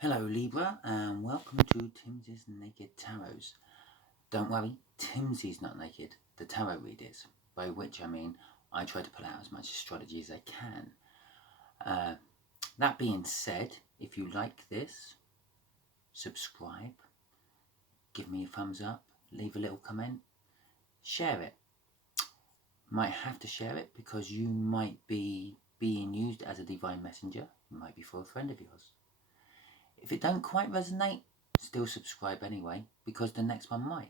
Hello Libra and welcome to Timsy Naked Tarot. Don't worry, Timsy's not naked, the tarot read is, by which I mean I try to pull out as much astrology as I can. That being said, if you like this, subscribe, give me a thumbs up, leave a little comment, share it. Might have to share it because you might be being used as a divine messenger, it might be for a friend of yours. If it don't quite resonate, still subscribe anyway, because the next one might.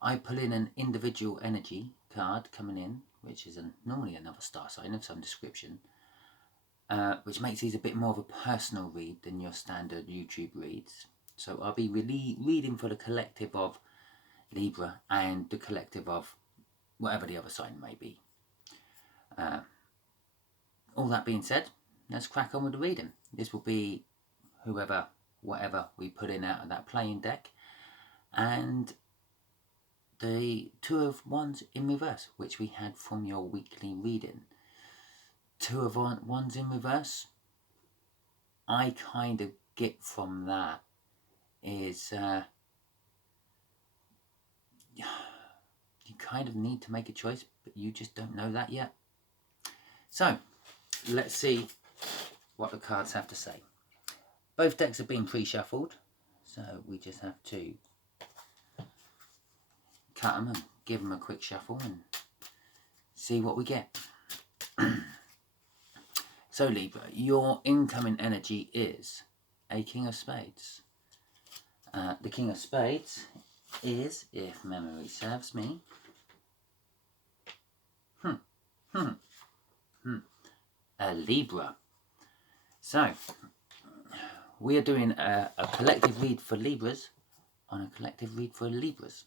I pull in an individual energy card coming in, which is normally another star sign of some description, which makes these a bit more of a personal read than your standard YouTube reads. So I'll be really reading for the collective of Libra and the collective of whatever the other sign may be. All that being said, let's crack on with the reading. This will be whoever, whatever we put in out of that playing deck, and the Two of Wands in reverse, which we had from your weekly reading. Two of Wands in reverse, I kind of get from that is you kind of need to make a choice, but you just don't know that yet. So let's see what the cards have to say. Both decks have been pre-shuffled, so we just have to cut them and give them a quick shuffle and see what we get. So Libra, your incoming energy is a King of Spades. The King of Spades is, if memory serves me, a Libra. So we are doing a collective read for Libras on a collective read for Libras.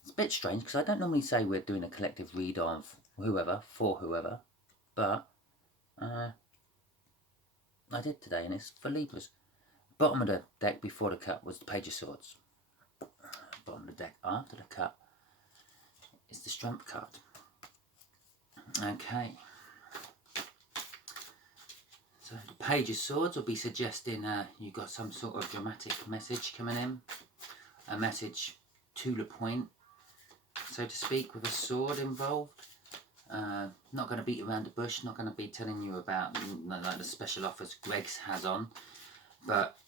It's a bit strange because I don't normally say we're doing a collective read of whoever, for whoever, but I did today, and it's for Libras. Bottom of the deck before the cut was the Page of Swords. Bottom of the deck after the cut is the Strength card. Okay. So the Page of Swords will be suggesting you've got some sort of dramatic message coming in. A message to the point, so to speak, with a sword involved. Not going to beat around the bush, not going to be telling you about like the special offers Greg's has on, but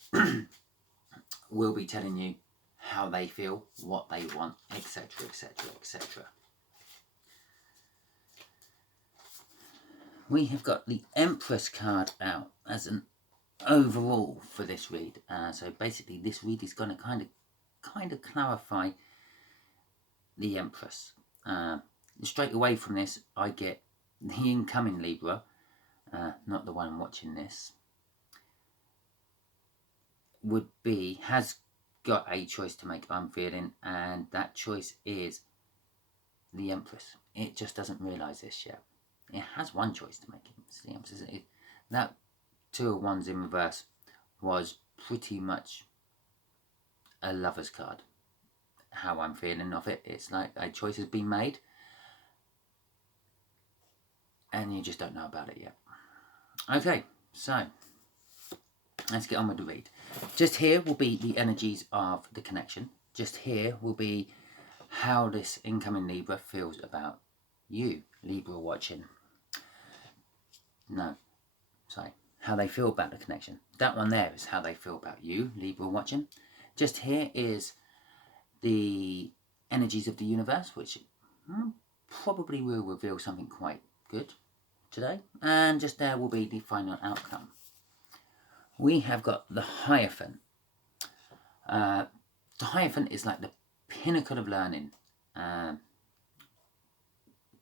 we'll be telling you how they feel, what they want, etc, etc, etc. We have got the Empress card out as an overall for this read. So basically this read is going to kind of clarify the Empress. Straight away from this, I get the incoming Libra, not the one watching this, has got a choice to make, I'm feeling, and that choice is the Empress. It just doesn't realise this yet. It has one choice to make. It's the Empress. That Two of Wands in reverse was pretty much a Lover's card. How I'm feeling of it, it's like a choice has been made and you just don't know about it yet. Okay, so let's get on with the read. Just here will be the energies of the connection. Just here will be how this incoming Libra feels about you, Libra watching. No, sorry, how they feel about the connection. That one there is how they feel about you, Libra watching. Just here is the energies of the universe, which probably will reveal something quite good today. And just there will be the final outcome. We have got the Hyphen. The Hyphen is like the pinnacle of learning.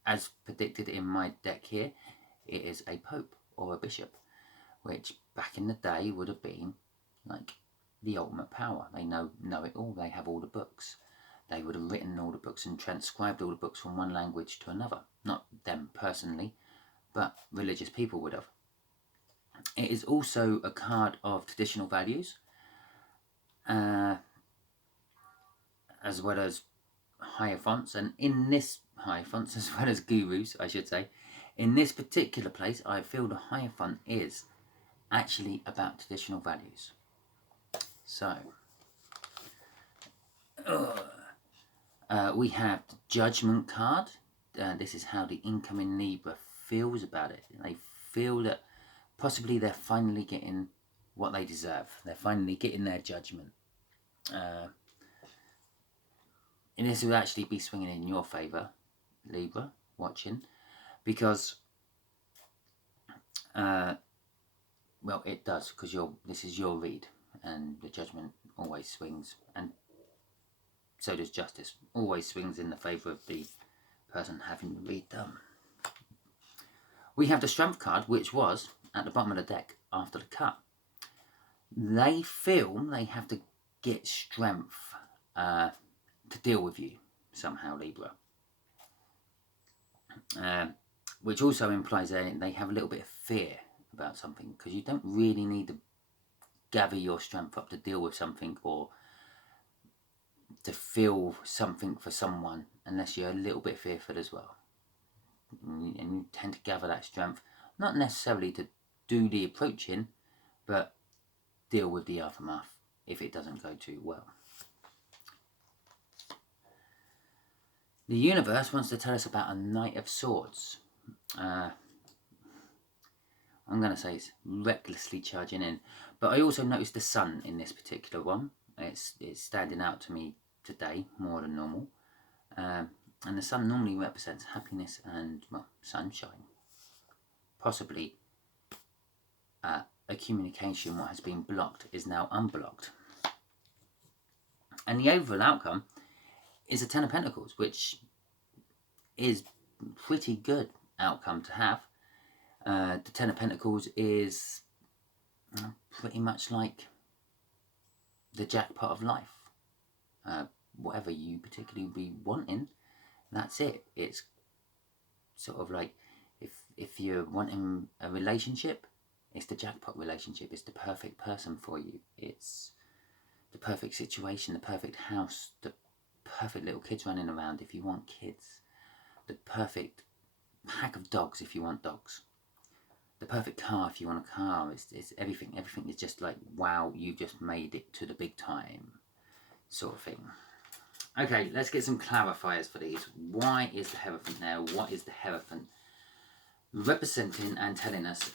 As predicted in my deck here, it is a Pope or a Bishop, which back in the day would have been like the ultimate power. They know it all. They have all the books. They would have written all the books and transcribed all the books from one language to another. Not them personally, but religious people would have. It is also a card of traditional values, as well as Hierophants, and in this Hierophants, as well as gurus, I should say, in this particular place, I feel the Hierophant is actually about traditional values. So, we have the Judgment card. This is how the incoming Libra feels about it. They feel that possibly they're finally getting what they deserve. They're finally getting their judgment. And this will actually be swinging in your favour, Libra, watching, because, well, it does, because this is your read, and the judgment always swings, and so does justice, always swings in the favour of the person having the read done. We have the Strength card, which was at the bottom of the deck after the cut. They feel they have to get strength to deal with you somehow, Libra. Which also implies they have a little bit of fear about something, because you don't really need to gather your strength up to deal with something or to feel something for someone unless you're a little bit fearful as well. And you tend to gather that strength, not necessarily to do the approaching, but deal with the aftermath if it doesn't go too well. The universe wants to tell us about a Knight of Swords. I'm going to say it's recklessly charging in. But I also noticed the sun in this particular one. It's standing out to me today more than normal. And the sun normally represents happiness and, well, sunshine. Possibly a communication what has been blocked is now unblocked. And the overall outcome is a Ten of Pentacles, which is pretty good outcome to have. The Ten of Pentacles is pretty much like the jackpot of life. Whatever you particularly be wanting, that's it. It's sort of like if you're wanting a relationship, it's the jackpot relationship. It's the perfect person for you. It's the perfect situation, the perfect house, the perfect little kids running around if you want kids, the perfect pack of dogs if you want dogs, the perfect car if you want a car. It's everything. Everything is just like, wow, you just made it to the big time sort of thing. Okay, let's get some clarifiers for these. Why is the Hierophant there? What is the Hierophant representing and telling us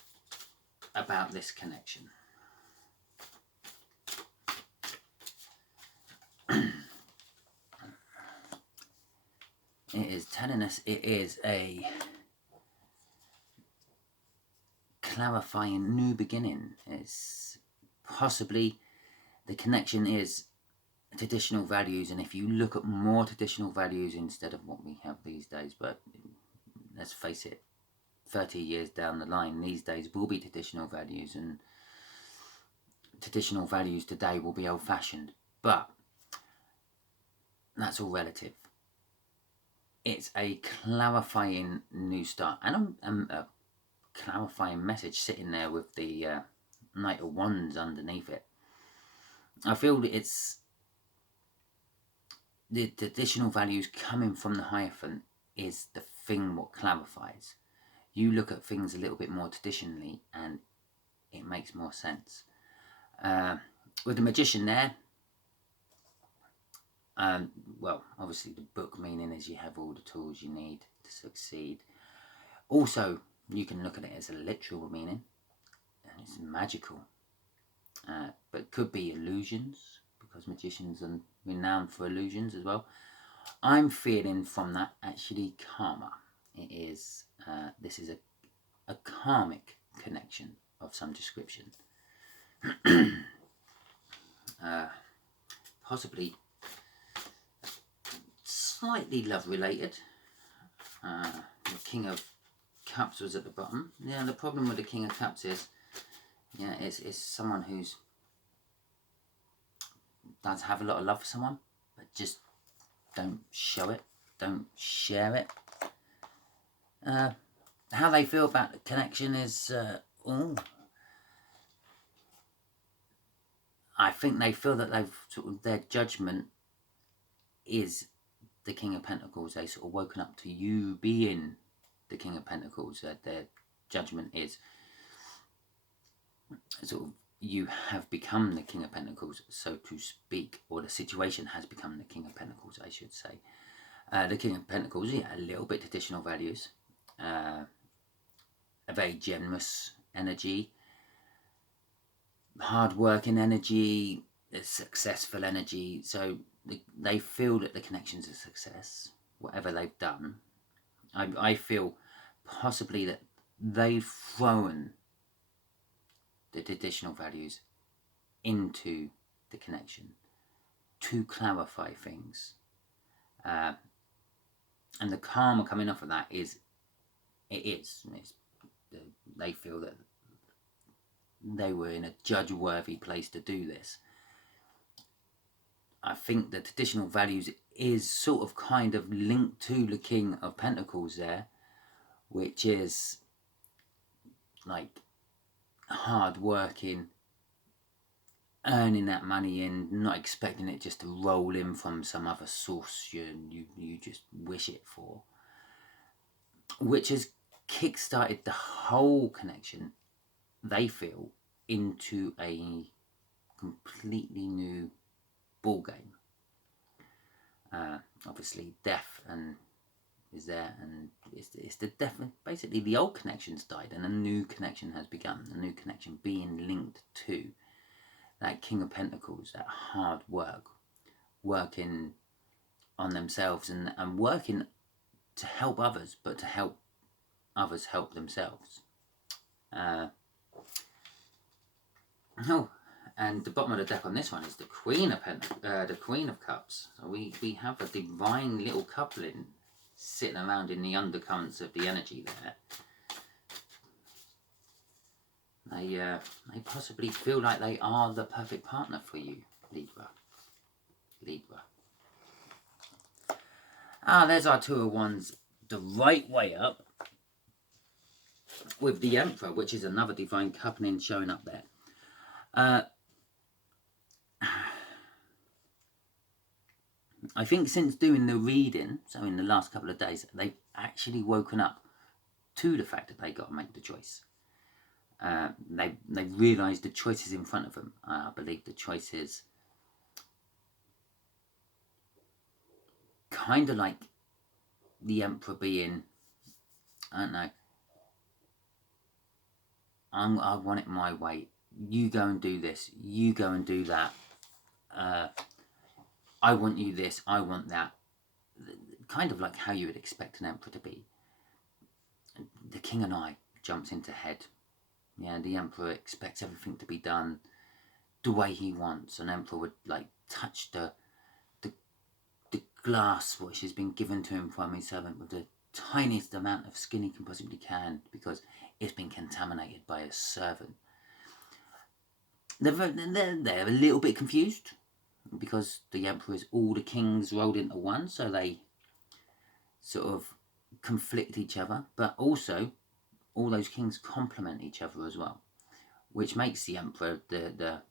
about this connection? It is telling us it is a clarifying new beginning. It's possibly the connection is traditional values, and if you look at more traditional values instead of what we have these days, but let's face it, 30 years down the line, these days will be traditional values, and traditional values today will be old-fashioned, but that's all relative. It's a clarifying new start, and a clarifying message sitting there with the Knight of Wands underneath it. I feel that it's the traditional values coming from the Hyphen is the thing what clarifies. You look at things a little bit more traditionally and it makes more sense. With the Magician there, well, obviously the book meaning is you have all the tools you need to succeed. Also, you can look at it as a literal meaning, and it's magical. But it could be illusions, because magicians are renowned for illusions as well. I'm feeling from that actually karma. It is, this is a karmic connection of some description. Possibly slightly love related. The King of Cups was at the bottom. Yeah, the problem with the King of Cups is, yeah, it's someone who's does have a lot of love for someone, but just don't show it, don't share it. How they feel about the connection is, I think they feel that they've sort of, their judgment is the King of Pentacles. They sort of woken up to you being the King of Pentacles. That their judgment is sort of you have become the King of Pentacles, so to speak, or the situation has become the King of Pentacles, I should say. The King of Pentacles, yeah, a little bit traditional values, a very generous energy, hard-working energy, successful energy. So they feel that the connection's a success, whatever they've done. I feel possibly that they've thrown the traditional values into the connection to clarify things. And the karma coming off of that is, they feel that they were in a judge-worthy place to do this. I think the traditional values is sort of kind of linked to the King of Pentacles there, which is like hard-working, earning that money in, not expecting it just to roll in from some other source you just wish it for, which has kick-started the whole connection, they feel, into a completely new ball game. Obviously death and is there, and it's the death. Basically the old connection's died and a new connection has begun, a new connection being linked to that King of Pentacles, that hard work, working on themselves and working to help others, but to help others help themselves. Oh, and the bottom of the deck on this one is the Queen of the Queen of Cups. So we have a divine little coupling sitting around in the undercurrents of the energy there. They possibly feel like they are the perfect partner for you, Libra. There's our Two of Wands the right way up with the Emperor, which is another divine coupling showing up there. I think since doing the reading, so in the last couple of days, they've actually woken up to the fact that they got to make the choice. They realised the choices in front of them. I believe the choices kind of like the Emperor being, I don't know, I want it my way. You go and do this. You go and do that. I want you this. I want that. Kind of like how you would expect an Emperor to be. The King and I jumps into head. Yeah, the Emperor expects everything to be done the way he wants. An Emperor would like touch the glass which has been given to him from his servant with the tiniest amount of skin he can possibly can, because it's been contaminated by a servant. They're a little bit confused because the Emperor is all the kings rolled into one, so they sort of conflict each other, but also all those kings complement each other as well, which makes the Emperor the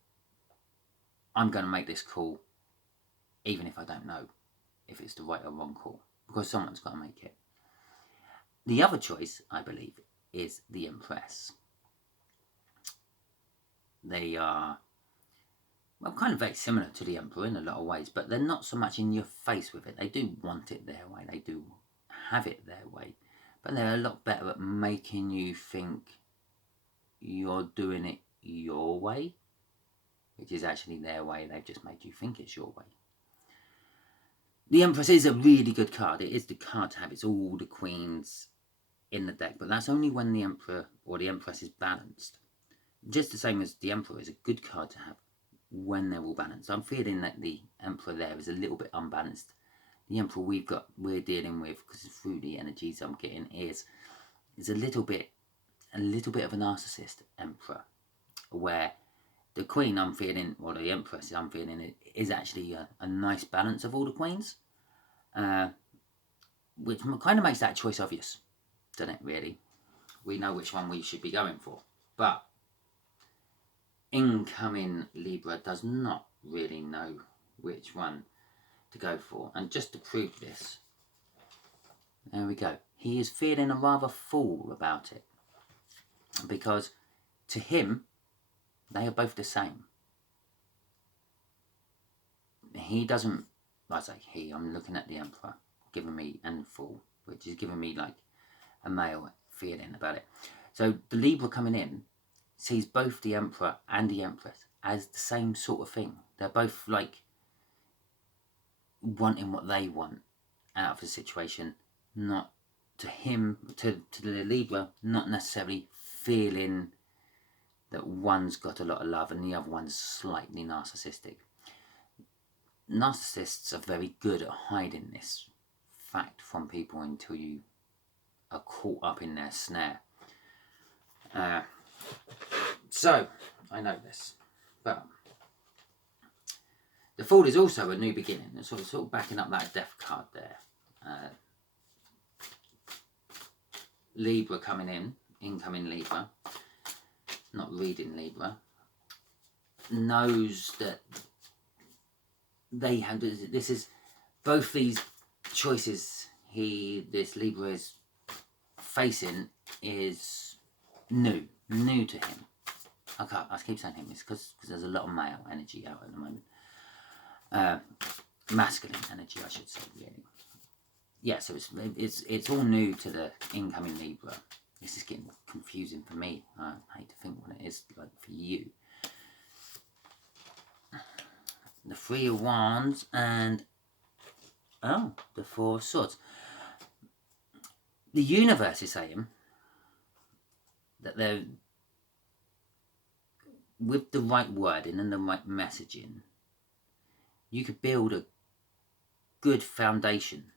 I'm going to make this call even if I don't know if it's the right or wrong call, because someone's got to make it. The other choice, I believe, is the Empress. They are, well, kind of very similar to the Emperor in a lot of ways, but they're not so much in your face with it. They do want it their way. They do have it their way. But they're a lot better at making you think you're doing it your way, which is actually their way. They've just made you think it's your way. The Empress is a really good card. It is the card to have. It's all the queens in the deck, but that's only when the Emperor or the Empress is balanced. Just the same as the Emperor is a good card to have when they're all balanced. I'm feeling that the Emperor there is a little bit unbalanced. The Emperor we're dealing with, because through the energies I'm getting, is a little bit of a narcissist Emperor, where the Queen I'm feeling, or the Empress I'm feeling, is actually a nice balance of all the queens, which kind of makes that choice obvious, doesn't it, really? We know which one we should be going for, but incoming Libra does not really know which one to go for. And just to prove this, there we go. He is feeling a rather fool about it, because to him, they are both the same. He doesn't, I say he, I'm looking at the Emperor giving me, and Fool, which is giving me like a male feeling about it. So the Libra coming in sees both the Emperor and the Empress as the same sort of thing. They're both like wanting what they want out of the situation, not to him, to the Libra, not necessarily feeling that one's got a lot of love and the other one's slightly narcissistic. Narcissists are very good at hiding this fact from people until you are caught up in their snare. So, I know this, but the Fool is also a new beginning. It's sort of backing up that Death card there. Libra coming in, incoming Libra, not reading Libra, knows that they have, this is, both these choices this Libra is facing is new to him. I keep saying him, it's because there's a lot of male energy out at the moment. Masculine energy, I should say, really. Yeah, so it's all new to the incoming Libra. This is getting confusing for me. I hate to think what it is like for you. The Three of Wands and the Four of Swords. The universe is saying that they're, with the right wording and the right messaging, you could build a good foundation.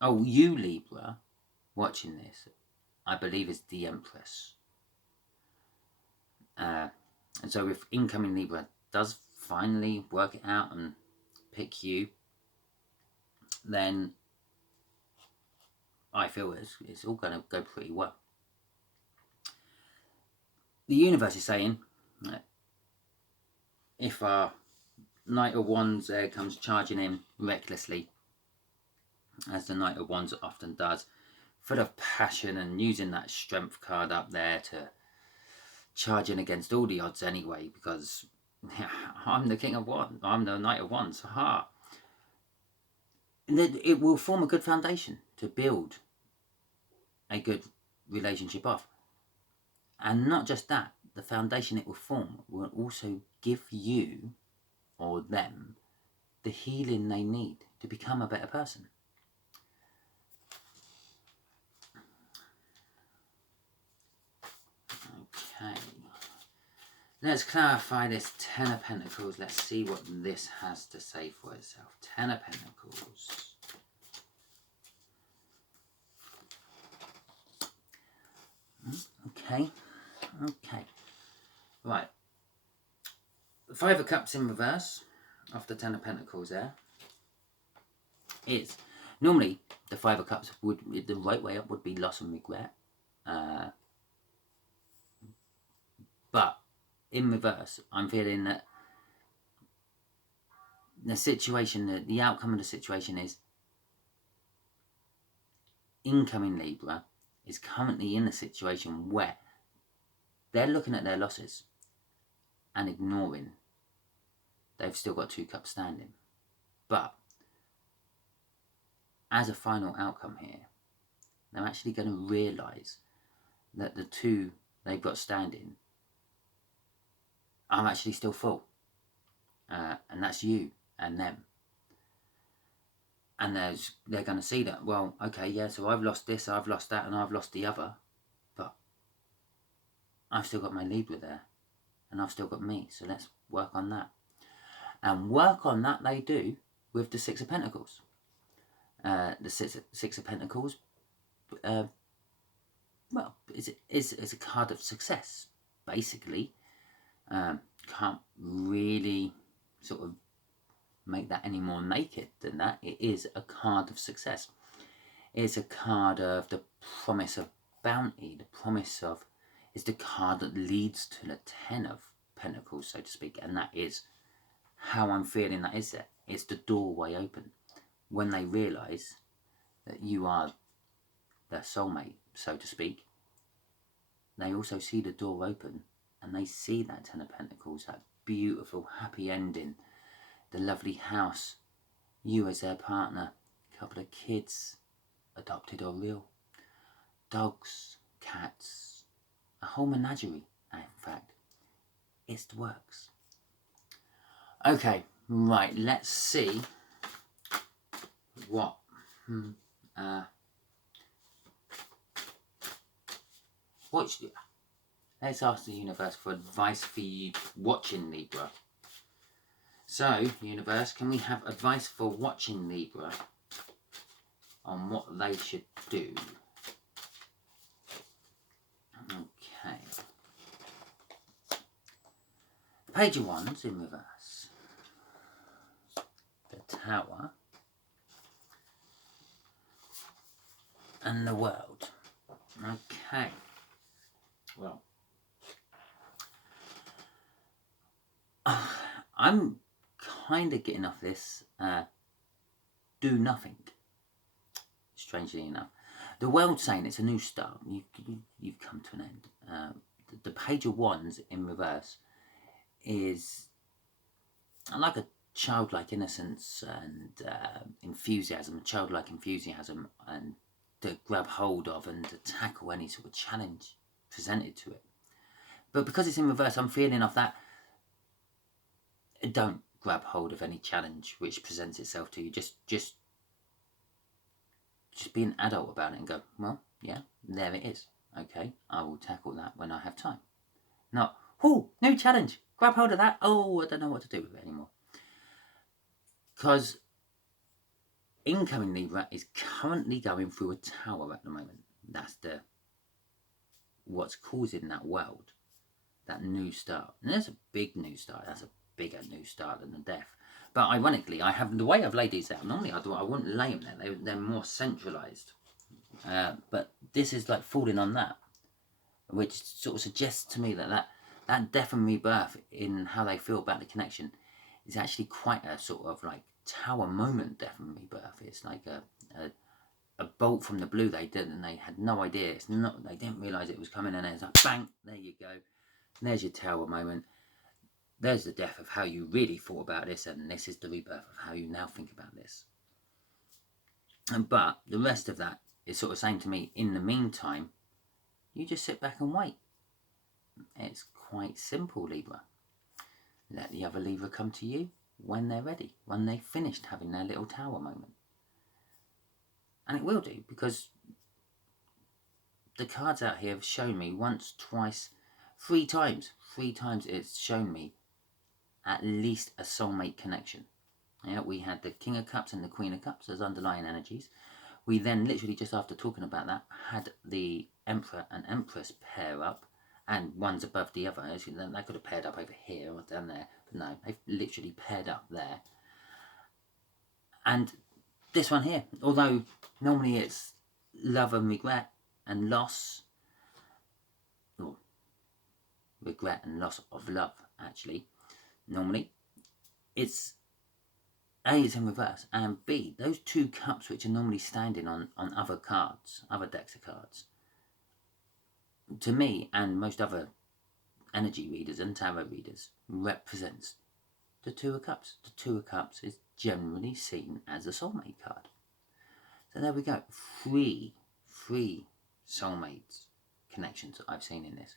Oh, you Libra watching this, I believe is the Empress. And so if incoming Libra does finally work it out and pick you, then I feel it's all going to go pretty well. The universe is saying that if our Knight of Wands there comes charging in recklessly, as the Knight of Wands often does, full of passion and using that strength card up there to charge in against all the odds anyway, because I'm the King of Wands, I'm the Knight of Wands, haha. And it will form a good foundation to build a good relationship off. And not just that, the foundation it will form will also give you or them the healing they need to become a better person. Okay, let's clarify this Ten of Pentacles. Let's see what this has to say for itself. Ten of Pentacles. Okay, right. The Five of Cups in reverse, off the Ten of Pentacles there, is normally the Five of Cups would, the right way up would be loss and regret. But in reverse, I'm feeling that the situation, the outcome of the situation is incoming Libra is currently in a situation where they're looking at their losses and ignoring they've still got two cups standing. But as a final outcome here, they're actually going to realise that the two they've got standing are actually still full. And that's you and them. And they're going to see that, well, okay, yeah, so I've lost this, I've lost that, and I've lost the other. But I've still got my Libra there. And I've still got me. So let's work on that. And work on that they do with the Six of Pentacles. The Six of Pentacles, well, it's a card of success, basically. Can't really sort of make that any more naked than that. It is a card of success. It's a card of the promise of bounty, the promise of, it's the card that leads to the Ten of Pentacles, so to speak, and that is how I'm feeling that is it. It's the doorway open. When they realise that you are their soulmate, so to speak, they also see the door open and they see that Ten of Pentacles, that beautiful, happy ending, the lovely house, you as their partner, a couple of kids, adopted or real, dogs, cats, a whole menagerie, in fact. It works. Okay, right, let's see what let's ask the universe for advice for you watching Libra. So, universe, can we have advice for watching Libra on what they should do? Okay. The Page of Wands in reverse. The Tower. And the World. Okay. Well, I'm kind of getting off this do nothing, strangely enough. The World's saying it's a new start. You've come to an end. The Page of Wands in reverse is like a childlike innocence and enthusiasm, childlike enthusiasm, and to grab hold of and to tackle any sort of challenge presented to it. But because it's in reverse, I'm feeling off that don't grab hold of any challenge which presents itself to you. Just be an adult about it and go, well, yeah, there it is. Okay, I will tackle that when I have time. Not, oh, new challenge, grab hold of that. Oh, I don't know what to do with it anymore. Because incoming Libra is currently going through a tower at the moment. That's what's causing that world, that new start. And there's a big new start. That's a bigger new start than the death. But ironically, I have the way I've laid these out. Normally, I wouldn't lay them there. They're more centralized. But this is like falling on that, which sort of suggests to me that death and rebirth in how they feel about the connection is actually quite a sort of like tower moment. Death and rebirth. It's like a bolt from the blue. They did, and they had no idea. It's not. They didn't realize it was coming, and it's like bang. There you go. There's your tower moment. There's the death of how you really thought about this, and this is the rebirth of how you now think about this. But the rest of that is sort of saying to me, in the meantime, you just sit back and wait. It's quite simple, Libra. Let the other Libra come to you when they're ready, when they've finished having their little tower moment. And it will do, because the cards out here have shown me once, twice, 3 times. 3 times it's shown me at least a soulmate connection. Yeah, we had the King of Cups and the Queen of Cups as underlying energies. We then, literally just after talking about that, had the Emperor and Empress pair up, and one's above the other. They could have paired up over here or down there, but no, they've literally paired up there. And this one here, although normally it's love and regret and loss, or regret and loss of love, actually, normally, it's A is in reverse, and B, those 2 cups which are normally standing on other cards, other decks of cards, to me and most other energy readers and tarot readers, represents the 2 of Cups. The 2 of Cups is generally seen as a soulmate card. So there we go. 3 soulmates connections that I've seen in this.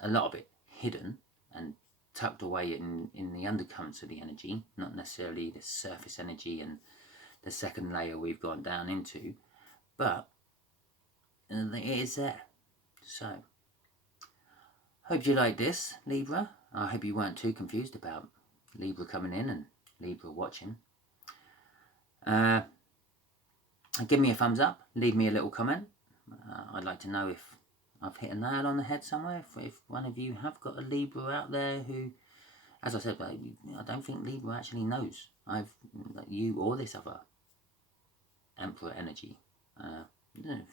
A lot of it hidden and tucked away in the undercurrents of the energy, not necessarily the surface energy and the second layer we've gone down into, but it is there. So, hope you like this, Libra. I hope you weren't too confused about Libra coming in and Libra watching. Give me a thumbs up, leave me a little comment. I'd like to know if I've hit a nail on the head somewhere. If one of you have got a Libra out there who, as I said, I don't think Libra actually knows you or this other Emperor energy.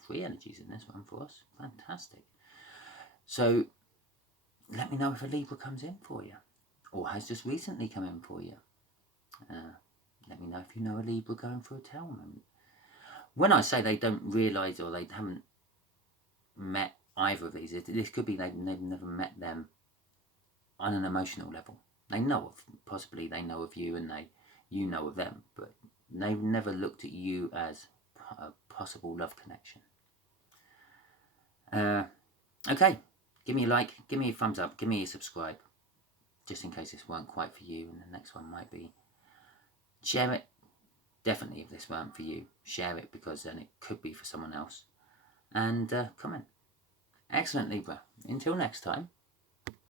3 energies in this one for us. Fantastic. So let me know if a Libra comes in for you, or has just recently come in for you. Let me know if you know a Libra going through a tower moment. When I say they don't realise or they haven't met either of these. This could be they've never met them on an emotional level. They know of, possibly they know of you and you know of them, but they've never looked at you as a possible love connection. Okay, give me a like, give me a thumbs up, give me a subscribe, just in case this weren't quite for you and the next one might be. Share it, definitely if this weren't for you, share it, because then it could be for someone else. And comment. Excellent, Libra. Until next time.